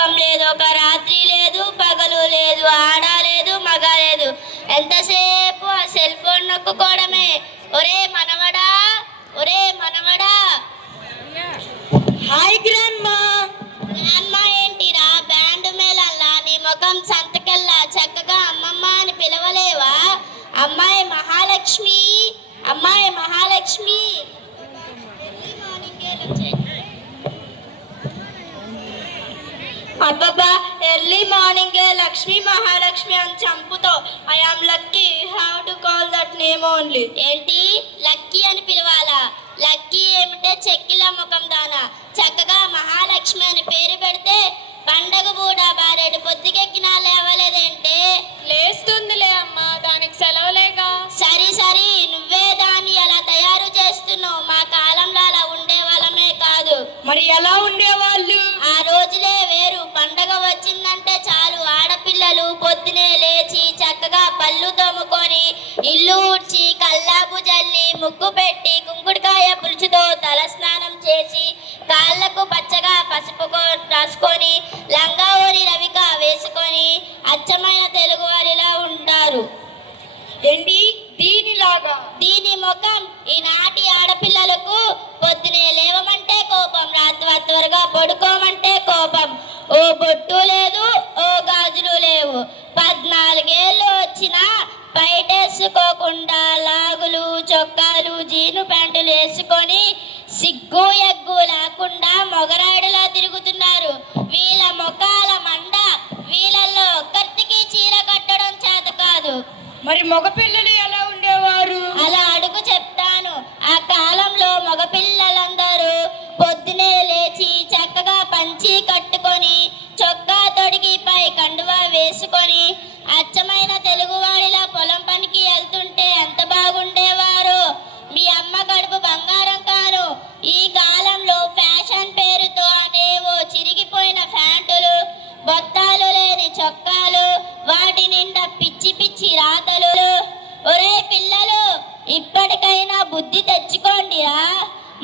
కుటుంబం లేదు, ఒక రాత్రి లేదు, పగలు లేదు, ఆడ లేదు, మగ లేదు. ఎంతసేపు ఆ సెల్ ఫోన్ నొక్కుకోవడమే. ఒరే మనవడా, ఒరే మనవడా. Hi grandma. గ్రాండ్మా ఏంటిరా, బ్యాండ్ మేళల్లా నీ ముఖం సంతకెళ్ళా చక్కగా అమ్మమ్మ అని పిలవలేవా? అమ్మాయి మహాలక్ష్మి, అమ్మాయి మహాలక్ష్మి. అబ్బబ్బా, ఎర్లీ మార్నింగే లక్ష్మి మహాలక్ష్మి అని చంపుతో. I am lucky, how to call that name only. ఏంటి లక్కీ అని పిలవాలా? లక్కీ ఏమిటే చెక్కిల ముఖం దానా. చక్కగా మహాలక్ష్మి అని పేరు పెడితే పండగ బూడా బారేడు పొద్దుకెక్కినా లేవలేదేంటే? లేస్తుందిలే అమ్మా, దానికి సెలవులేగా. సరి సరి, నువ్వే దాన్ని అలా తయారు చేస్తున్నావు. మా కాలంలో అలా ఉండేవాళ్ళమే కాదు. మరి ఎలా ఉండేవాళ్ళు? ఆ రోజులే వేరు. పండగ వచ్చిందంటే చాలు, ఆడపిల్లలు పొద్దునే లేచి చక్కగా పళ్ళు తోముకొని ఇల్లు ఊడ్చి కల్లాపు జల్లి ముగ్గు పెట్టి కుంకుడుకాయ పులుచుతో తలస్నానం చేసి కాళ్ళకు పచ్చగా పసుపు రాసుకొని లంగా ఓని రవిక వేసుకొని అచ్చమైన తెలుగు వారిలా ఉంటారు. ఏంటి దీనిలాగా? దీని ముఖం ఈనాటి ఆడపిల్లలకు పొద్దునే లేవమంటే కోపం, రాత్రి త్వరగా పడుకోమంటే కోపం. ఓ బొట్టు లేదు, ఓ గాజులు లేవు. 14 ఏళ్ళు వచ్చినా బయటేసుకోకుండా లాగులు చొక్కాలు జీను ప్యాంటులు వేసుకొని సిగ్గు ఎగ్గు లేకుండా మొగరాడులా తిరుగుతున్నారు. వీళ్ళ ముఖాల మండ, వీళ్ళల్లో ఒక్కరికి చీర కట్టడం చేత కాదు. మరి మగపిల్లలు ఎలా ఉండేవారు? అలా అడుగు చెప్తాను. ఆ కాలంలో మగపిల్లలందరూ పొద్దునే లేచి చక్కగా పంచి కట్టుకొని చొక్కా తొడిగి పై కండువా వేసుకొని అచ్చమైన తెలుగువాడిలా పొలం పనికి వెళ్తుంటే ఎంత బాగుండేవారు. మీ అమ్మ కడుపు బంగారం కాను. ఈ కాలంలో ఫ్యాషన్ పేరుతో అనేవో చిరిగిపోయిన ఫ్యాంటులు, బొత్తాలు లేని చొక్కాలు, వాటి నిండా పిచ్చి పిచ్చి రాతలు. ఒరే పిల్లలు, ఇప్పటికైనా బుద్ధి తెచ్చుకోండిరా.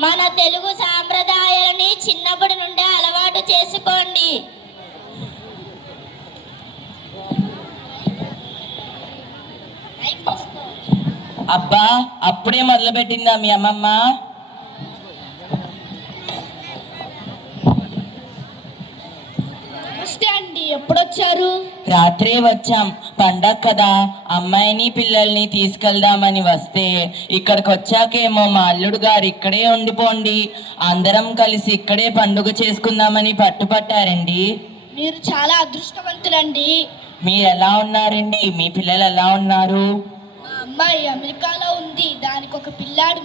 మన తెలుగు సాంప్రదాయాలని చిన్నప్పటి నుండే అలవాటు చేసుకోండి. అబ్బా, అప్పుడే మొదలు పెట్టిందా మీ అమ్మమ్మ? నమస్తే అండి, ఎప్పుడొచ్చారు? రాత్రే వచ్చాం, పండగ కదా, అమ్మాయిని పిల్లల్ని తీసుకెళ్దామని వస్తే ఇక్కడికి వచ్చాకేమో మా అల్లుడు గారు ఇక్కడే ఉండిపోండి, అందరం కలిసి ఇక్కడే పండుగ చేసుకుందామని పట్టుపట్టారండి. మీరు చాలా అదృష్టవంతులండి. మీరు ఎలా ఉన్నారండి? మీ పిల్లలు ఎలా ఉన్నారు? మా అమ్మాయి అమెరికాలో ఉంది, దానికి ఒక పిల్లాడు.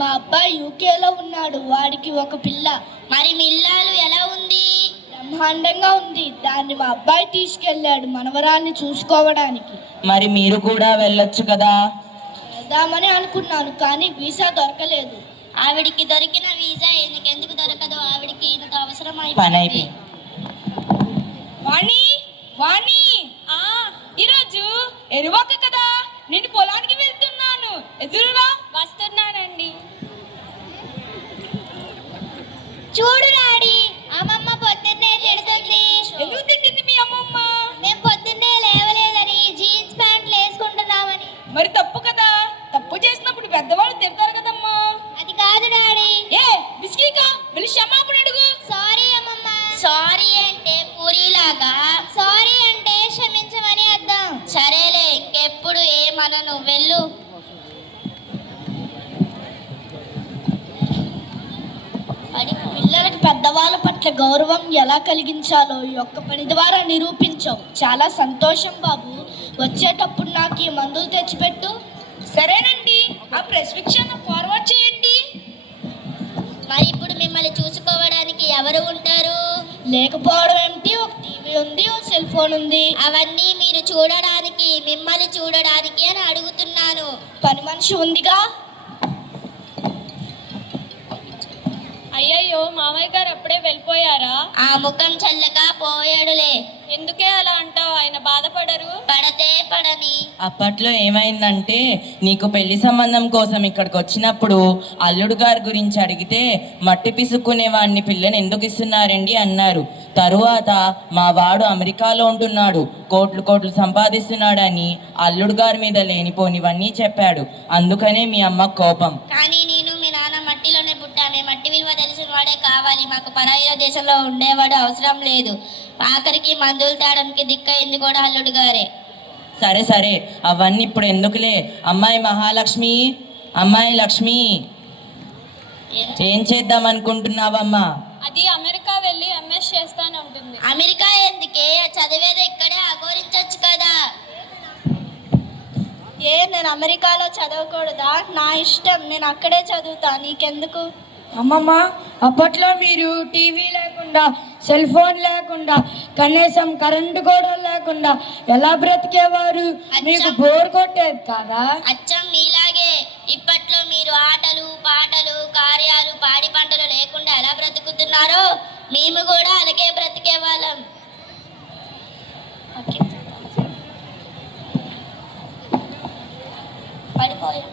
మా అబ్బాయి యూకేలో ఉన్నాడు, వాడికి ఒక పిల్ల. మరి మిల్లాలు ఎలా ఉంది? బ్రహ్మాండంగా ఉంది, దాన్ని మా అబ్బాయి తీసుకెళ్ళాడు మనవరాల్ని చూసుకోవడానికి. మరి మీరు కూడా వెళ్ళొచ్చు కదా. వెళ్దామని అనుకున్నాను, కానీ వీసా దొరకలేదు. ఆవిడికి దొరికిన వీసా ఎందుకు దొరకదు? ఆవిడికి ఇంత అవసరం పని అయిపోయింది. వాణి, వాణి, ఈరోజు ఎరువాక కదా, నేను పొలానికి వెళ్తున్నాను, ఎదురురా. వస్తున్నానండి. చూడు డాడీ, అమ్మమ్మ పొద్దున్నే తిడుతుంది. ఎందుకు తిట్టింది మీ అమ్మమ్మ? మేము పొద్దున్నే లేవలేదని, జీన్స్ ప్యాంట్లు వేసుకుంటున్నామని. మరి తప్పు కదా, తప్పు చేసినప్పుడు పెద్దవాళ్ళు తిడతారు కదమ్మా. అది కాదు డాడీ. ఏ బిస్కీకా, వెళ్ళి క్షమాపణ అడుగు. సారీ అమ్మమ్మ. సారీ అంటే పూరిలాగా, సారీ అంటే క్షమించమని అర్థం. సరేలే, ఇంకెప్పుడు ఏమనను, వెళ్ళు. పిల్లలకి పెద్దవాళ్ళ పట్ల గౌరవం ఎలా కలిగించాలో ఈ ఒక్క పని ద్వారా నిరూపించావు. చాలా సంతోషం బాబు. వచ్చేటప్పుడు నాకు ఈ మందులు తెచ్చిపెట్టు. సరేనండి, ఆ ప్రిస్క్రిప్షన్ ఫార్వర్డ్ చేయండి. మరి ఇప్పుడు మిమ్మల్ని చూసుకోవడానికి ఎవరు ఉంటారు? లేకపోవడం ఏమిటి, ఒక టీవీ ఉంది, ఒక సెల్ ఫోన్ ఉంది. అవన్నీ మీరు చూడడానికి, మిమ్మల్ని చూడడానికి అని అడుగుతున్నాను. పని మనిషి ఉందిగా. అయ్యయ్యో, అయ్యయ్యో, మామయ్య గారు అప్పుడే వెళ్ళిపోయారా? ఆ ముఖం చల్లక పోయాడులే. ఎందుకే అలా అంటావు? ఆయన బాధపడరు? పడతే పడని. అప్పట్లో ఏమైందంటే నీకు పెళ్లి సంబంధం కోసం ఇక్కడికి వచ్చినప్పుడు అల్లుడు గారి గురించి అడిగితే మట్టి పిసుక్కునే వాడిని పిల్లని ఎందుకు ఇస్తున్నారండి అన్నారు. తరువాత మా వాడు అమెరికాలో ఉంటున్నాడు, కోట్లు కోట్లు సంపాదిస్తున్నాడని అల్లుడు గారి మీద లేనిపోనివన్నీ చెప్పాడు. అందుకనే మీ అమ్మ కోపం. కానీ నేను మీ నాన్న మట్టిలోనే పుట్టామే. మట్టి విలువ తెలిసిన వాడే కావాలి. మాకు పరాయిల దేశంలో ఉండేవాడు అవసరం లేదు. ఆఖరికి మందులు తేడానికి దిక్కయింది కూడా అల్లుడు గారే. సరే సరే, అవన్నీ ఇప్పుడు ఎందుకులే. అమ్మాయి మహాలక్ష్మి, అమ్మాయి లక్ష్మి, ఏం చేద్దాం అనుకుంటున్నావమ్మా? అది అమెరికా వెళ్ళి ఎంఎస్ చేస్తానంటుంది. అమెరికా ఎందుకే? చదివేది ఇక్కడే అఘోరించవచ్చు కదా. నేను అమెరికాలో చదవకూడదా? నా ఇష్టం, నేను అక్కడే చదువుతా, నీకెందుకు? అమ్మమ్మ, అప్పట్లో మీరు టీవీ లేకుండా, సెల్ ఫోన్ లేకుండా, కనీసం కరెంటు కూడా లేకుండా ఎలా బ్రతికేవారు? మీకు బోర్ కొట్టేది కాదా? అచ్చం మీలాగే ఇప్పట్లో మీరు ఆటలు పాటలు కార్యాలు పాడి పంటలు లేకుండా ఎలా బ్రతుకుతున్నారో మేము కూడా అలాగే బ్రతికే వాళ్ళం. పడిపోయాం.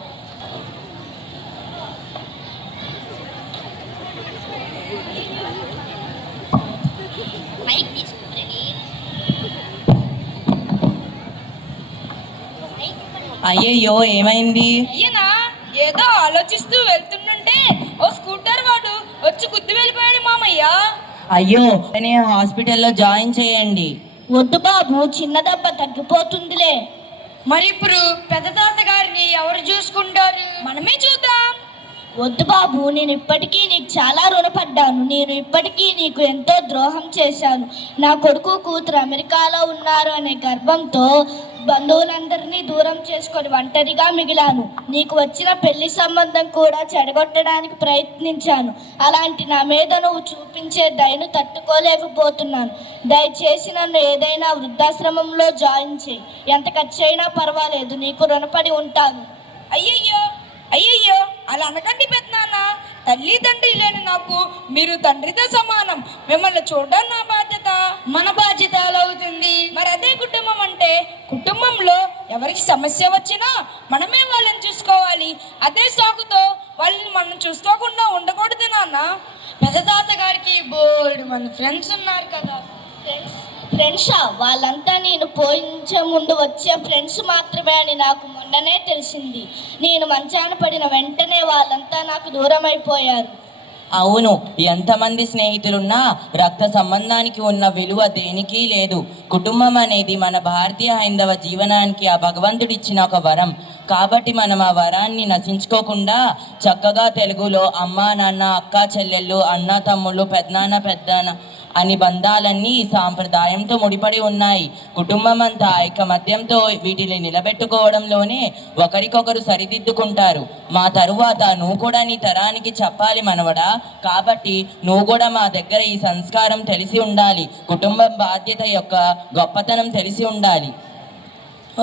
మైక్ తీసుకుని అయ్యయ్యో, ఏమైంది? అయ్యనా, ఏదో ఆలోచిస్తూ వెళ్తుంటే ఓ స్కూటర్ వాడు వచ్చి గుద్దు వెళ్ళిపోయాడు మామయ్య. అయ్యో, హాస్పిటల్లో జాయిన్ చేయండి. వద్దు బాబు, చిన్న దెబ్బ తగ్గిపోతుందిలే. మరి ఇప్పుడు పెద్ద తాత గారిని ఎవరు చూసుకుంటారు? మనమే చూద్దాం. వద్దు బాబు, నేను ఇప్పటికీ నీకు చాలా రుణపడ్డాను. నేను ఇప్పటికీ నీకు ఎంతో ద్రోహం చేశాను. నా కొడుకు కూతురు అమెరికాలో ఉన్నారు అనే గర్వంతో బంధువులందరినీ దూరం చేసుకొని ఒంటరిగా మిగిలాను. నీకు వచ్చిన పెళ్లి సంబంధం కూడా చెడగొట్టడానికి ప్రయత్నించాను. అలాంటి నా మీద నువ్వు చూపించే దయను తట్టుకోలేకపోతున్నాను. దయచేసి నన్ను ఏదైనా వృద్ధాశ్రమంలో జాయిన్ చేయి. ఎంత ఖర్చు అయినా పర్వాలేదు, నీకు రుణపడి ఉంటాను. అయ్యయ్యో అయ్యయ్యో, అలా అనకండి పెద్దనాన్న. తల్లి తండ్రి లేని నాకు మీరు తండ్రితో సమానం. మిమ్మల్ని చూడడం నా బాధ్యత. మన బాధ్యత ఎలా అవుతుంది? మరి అదే కుటుంబం అంటే, కుటుంబంలో ఎవరికి సమస్య వచ్చినా మనమే వాళ్ళని చూసుకోవాలి. అదే సాకుతో వాళ్ళని మనం చూసుకోకుండా ఉండకూడదు నాన్న. పెద్ద తాత గారికి బోల్డ్ మన ఫ్రెండ్స్ ఉన్నారు కదా. ఫ్రెండ్సా? వాళ్ళంతా నేను పోయించే ముందు వచ్చే ఫ్రెండ్స్ మాత్రమే అని నాకు మొన్ననే తెలిసింది. నేను మంచాన పడిన వెంటనే వాళ్ళంతా నాకు దూరం అయిపోయారు. అవును, ఎంతమంది స్నేహితులున్నా రక్త సంబంధానికి ఉన్న విలువ దేనికి లేదు. కుటుంబం అనేది మన భారతీయ హైందవ జీవనానికి ఆ భగవంతుడిచ్చిన ఒక వరం. కాబట్టి మనం ఆ వరాన్ని నశించుకోకుండా చక్కగా తెలుగులో అమ్మా నాన్న, అక్క చెల్లెళ్ళు, అన్న తమ్ముళ్ళు, పెద్దనాన్న పెద్దనాన్న అని బంధాలన్నీ ఈ సాంప్రదాయంతో ముడిపడి ఉన్నాయి. కుటుంబం అంతా ఐకమత్యంతో వీటిని నిలబెట్టుకోవడంలోనే ఒకరికొకరు సరిదిద్దుకుంటారు. మా తరువాత నువ్వు కూడా నీ తరానికి చెప్పాలి మనవడా. కాబట్టి నువ్వు కూడా మా దగ్గర ఈ సంస్కారం తెలిసి ఉండాలి. కుటుంబం బాధ్యత యొక్క గొప్పతనం తెలిసి ఉండాలి.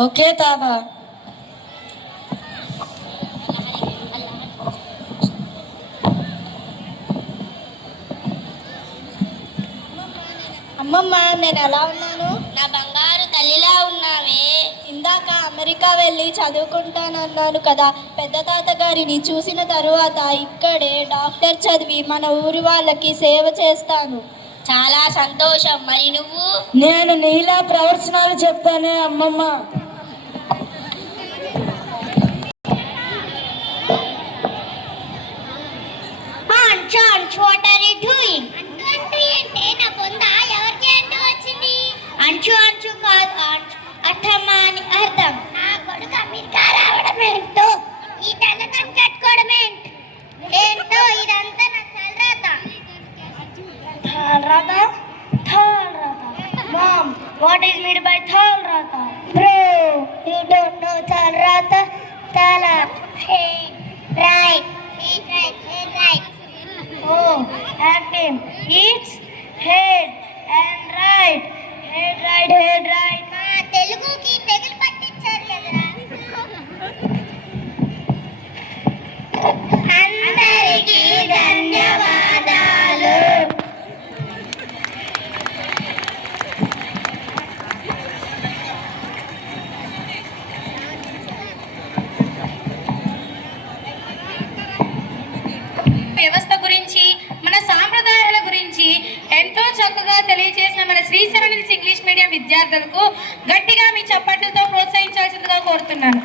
ఓకే తాత. అమ్మమ్మ, నేను ఎలా ఉన్నాను? నా బంగారు తల్లిలా ఉన్నావే. ఇందాక అమెరికా వెళ్ళి చదువుకుంటానన్నాను కదా. పెద్ద తాత గారిని చూసిన తరువాత ఇక్కడే డాక్టర్ చదివి మన ఊరి వాళ్ళకి సేవ చేస్తాను. చాలా సంతోషం. మరి నువ్వు? నేను నీలా ప్రవచనాలు చెప్తానే అమ్మమ్మ. What are you doing? అంటూ ఏంటే నా పొందా ఎవరికి అంటూ వచ్చింది? అంచు అంచు కాదు, అట్టమ్మ అని అర్థం. నా కొడుకు అమెరికా రావడం ఏంటో, ఈ తెల్లదం కట్టుకోవడం ఏంటో ఇదంతా నా తలరాత. Mom, what is meant by Thalrata? Bro, you don't know Thalrata? Tala. Hey, right. Hey, right. Hey, right. Oh, acting. It's head and right. Head right, head right. మా తెలుగుకి తెగులు పట్టించారు కదరా. అందరికీ ధన్యవాదాలు. శ్రీ శరణ్ ఇంగ్లీష్ మీడియం విద్యార్థులకు గట్టిగా మీ చప్పట్లతో ప్రోత్సహించాల్సిందిగా కోరుతున్నాను.